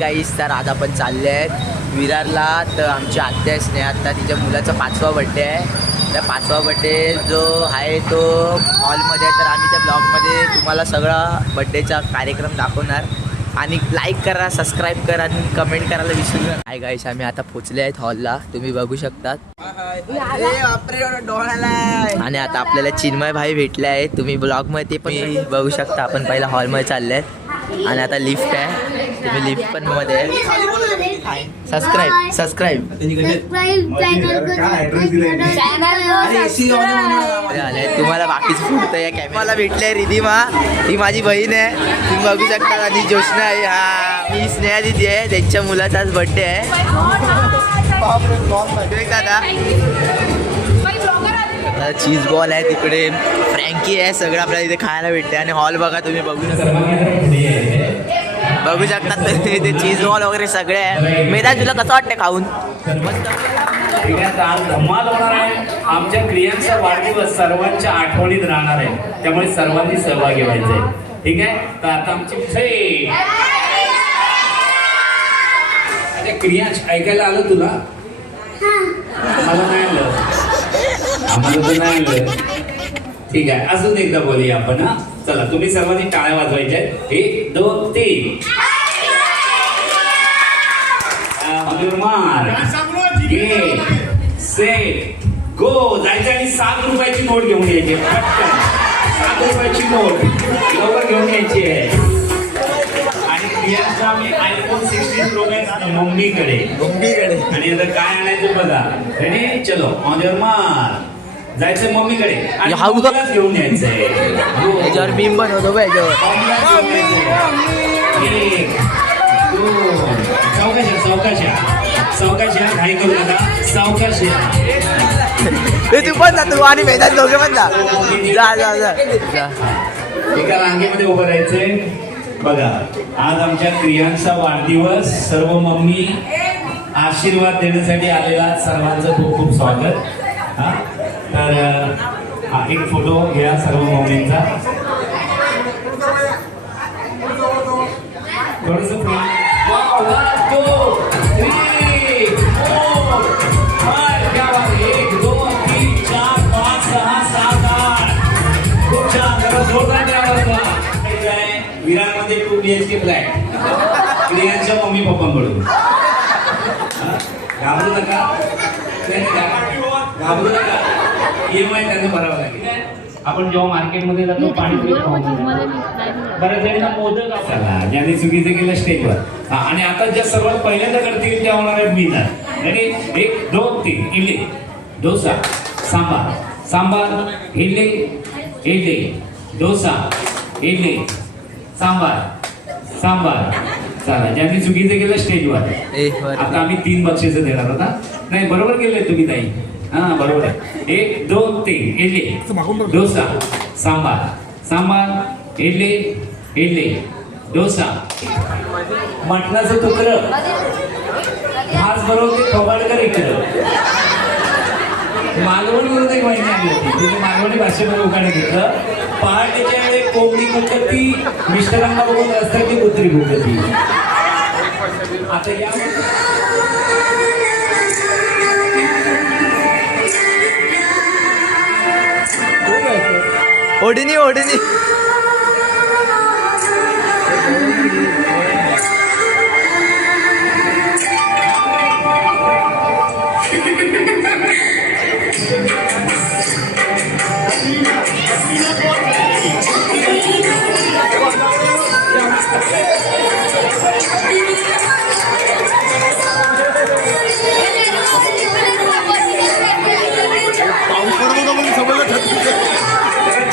गाईस, तर आज आपण चालले आहेत विरारला. तर आमची आत्या स्नेहा, तिच्या मुलाचा 5वा बड्डे आहे. त्या 5वा बड्डे जो आहे तो हॉलमध्ये आहे. तर आम्ही त्या ब्लॉगमध्ये तुम्हाला सगळा बड्डेचा कार्यक्रम दाखवणार. आणि लाईक करा, सबस्क्राईब करा आणि कमेंट करायला विसरू नका. हाय गाईस, आम्ही आता पोचले आहेत हॉलला, तुम्ही बघू शकतात. आणि आता आपल्याला चिन्मय भाई भेटले आहेत, तुम्ही ब्लॉगमध्ये पण बघू शकता. आपण पहिला हॉलमध्ये चालले आहेत आणि आता लिफ्ट आहे, तुम्ही लिफ्ट पण मध्ये आहे. सबस्क्राईब तुम्हाला बाकीचं फुटतं. या कॅमेराला भेटले रिधिमा, ही माझी बहीण आहे, तुम्ही बघू शकता. आणि ज्योष्णा आहे, हा मी स्नेहा दिदी आहे, त्यांच्या मुलाचा आज बड्डे आहे. दादा चीज बॉल आहे तिकडे, फ्रँकी आहे, सगळं आपल्याला इथे खायला भेटते. आणि हॉल बघा, तुम्ही बघू शकता ते चीज बॉल वगैरे सगळे आहे. मैदान तुला कसं वाटतं खाऊन? आज धमाल होणार आहे. आमच्या क्रियांचा वाढदिवस सर्वांच्या आठवणीत राहणार आहे, त्यामुळे सर्वांनी सहभागी व्हायचं आहे. ठीक आहे, तर आता आमची क्रियांश ऐकायला आलं तुला? आम्हाला नाही आलं, आम्हाला तर नाही आलं. ठीक आहे, अजून एकदा बोलूया आपण. हा चला, तुम्ही सर्वांनी टाळ्या वाजवायच्या. 1 2 3 मार गेट सेट गो. जायचं आणि 7 रुपयाची नोट घेऊन यायची. 7 रुपयाची नोट लवकर घेऊन यायची आहे. आणि क्रियांचा आम्ही iPhone 16 Pro Max मम्मीकडे. आणि आता काय आणायचं बघा. रेडी, चलो ऑन युअर मार्क. जायचं मम्मीकडे आणि मम्मीलाच घेऊन यायचंय. याच्यावर बीम बनवतो का याच्यावर? 1 2 सावकाश घाई करू नका, सावकाश तू पण जा, तू आणि मैदान दोघे पण जा. एका रांगेमध्ये उभं राहायचंय. बघा, आज आमच्या क्रियांचा वाढदिवस. सर्व मम्मी आशीर्वाद देण्यासाठी आलेला सर्वांचं खूप खूप स्वागत. हा तर एक फोटो घ्या सर्व मम्मींचा. थोडस विरारमध्ये 2 BHK फ्लॅट क्रियांच्या मम्मी पप्पांकडून. घाबरू नका, घाबरू नका. EMI त्यांना भरावं लागेल. आपण जेव्हा मार्केटमध्ये जातो पाणीपुरी बऱ्याच जणींना मोदक असला, ज्यांनी चुकीचं केलं स्टेजवर. आणि आता ज्या सर्वात पहिल्यांदा करतील त्या होणार आहे विनर. रेडी, 1 2 3 इडली डोसा सांबार इडली डोसा इडली सांबार. चला, ज्यांनी चुकीचं केलं स्टेजवर. आता आम्ही 3 बक्षीस देणार होता. नाही, बरोबर केलंय तुम्ही ताई. हा बरोबर आहे. 1 2 3 इडली डोसा सांबार इडली डोसा. मटणाचं तुकडं खास बरोबर खबाडकर इकडं. मालवणवरून एक माहिती आली होती, तिने मालवणी भाषेमध्ये उखाणं घेतलं. पहाटेच्या वेळी कोंबडी मुकती, मिस्टरांना बघून रस्त्याची कुत्री मुकती. आता या ओढणी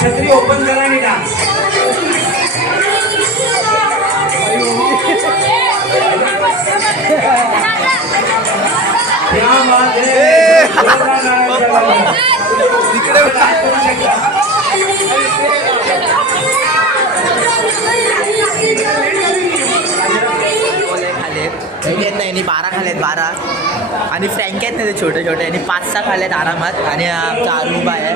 छत्री ओपन करा आणि डान्स. नाही 12 खालेत 12. आणि फ्रँक आहेत ना ते छोटे छोटे, आणि 5-6 खाल्लेत आरामात. आणि आमचा आलूबा आहे.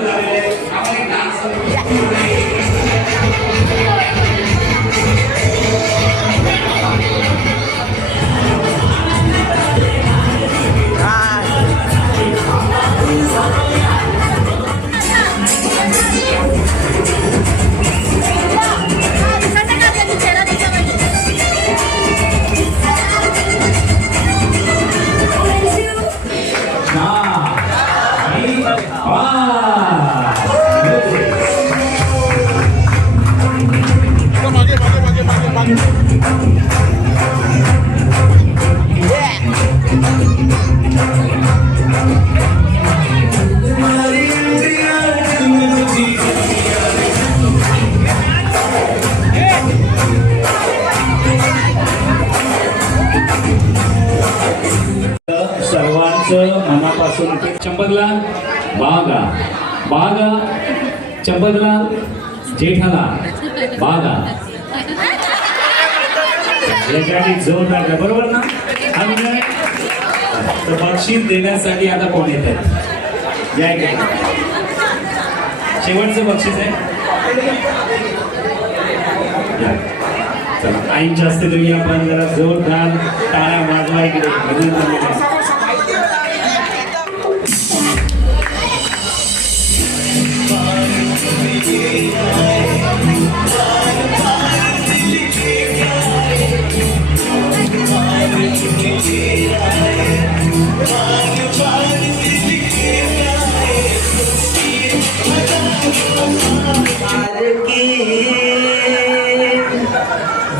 सर्वांचं मनापासून चंपकलाल बागा बागा चंपकलाल जेठालाल बागा याच्यासाठी जोरदार द्या. बरोबर ना? आणि काय तर बक्षीस देण्यासाठी आता कोण येत आहे? या इकडे. शेवटचं बक्षीस आहे. या. चला आईंच्या हस्ते तुम्ही आपण जरा जोरदार टाळ्या वाजवा इकडे.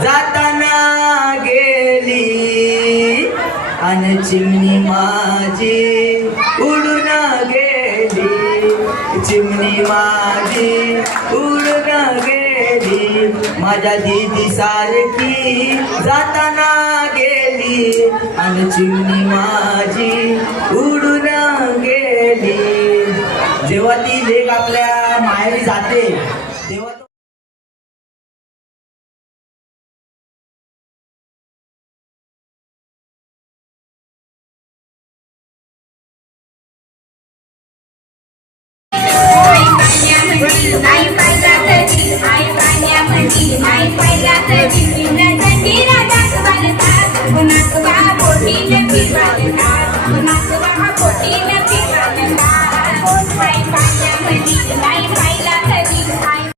जाताना गेली आणि चिमणी माझी उडून गेली, चिमणी माझी उडून गेली, माझ्या दीदी सारखी जाताना गेली आणि चिमणी माझी उडून गेली. जेव्हा ती लेक आपल्या माहेरी जाते तेव्हा नाही पाहिला तरी आई पाण्यामध्ये नाही पाहिला तरी पिण्यासाठी राजात बालतात नाचवा बोटीने पिवालतात नाचवा बोटीने पिवालतात आई पाण्यामध्ये नाही पाहिला तरी आई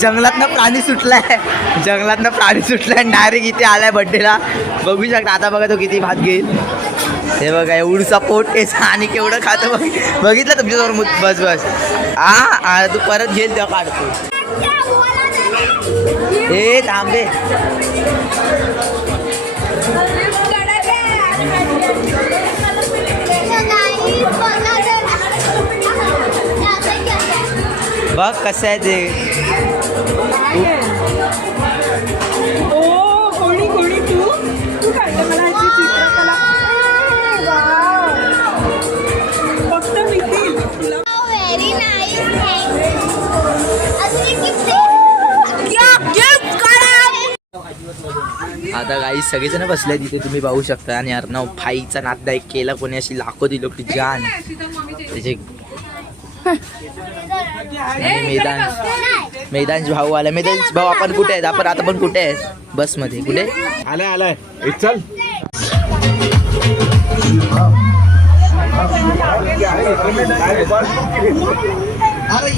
जंगलातनं प्राणी सुटलाय, जंगलातनं प्राणी सुटलाय डायरेक्ट इथे आलाय बड्डेला. बघू शकता. आता बघा तो किती भात घेईल. हे बघा एवढसा पोट टेसा आणि केवढं खातं बघ. बघितलं तुमच्यासमोर. बस बस हा तू परत घेईल तेव्हा काढतो. हे थांबे. बघ कसं आहे ते. कोणी कोणी तू काढलं मला अशी चित्रकला. फक्त मिळतील तुला. Very nice. आता काही सगळेजण बसले तिथे तुम्ही पाहू शकता. आणि अर्णव फाईचा नाद एक केला कोणी. अशी लाखो ती लोक जान त्याचे. मैदान भाऊ आला. मैदान भाऊ आपण कुठे आहेत? आपण आता पण कुठे आहेत? बस मध्ये. कुठे आलाय चल. अरे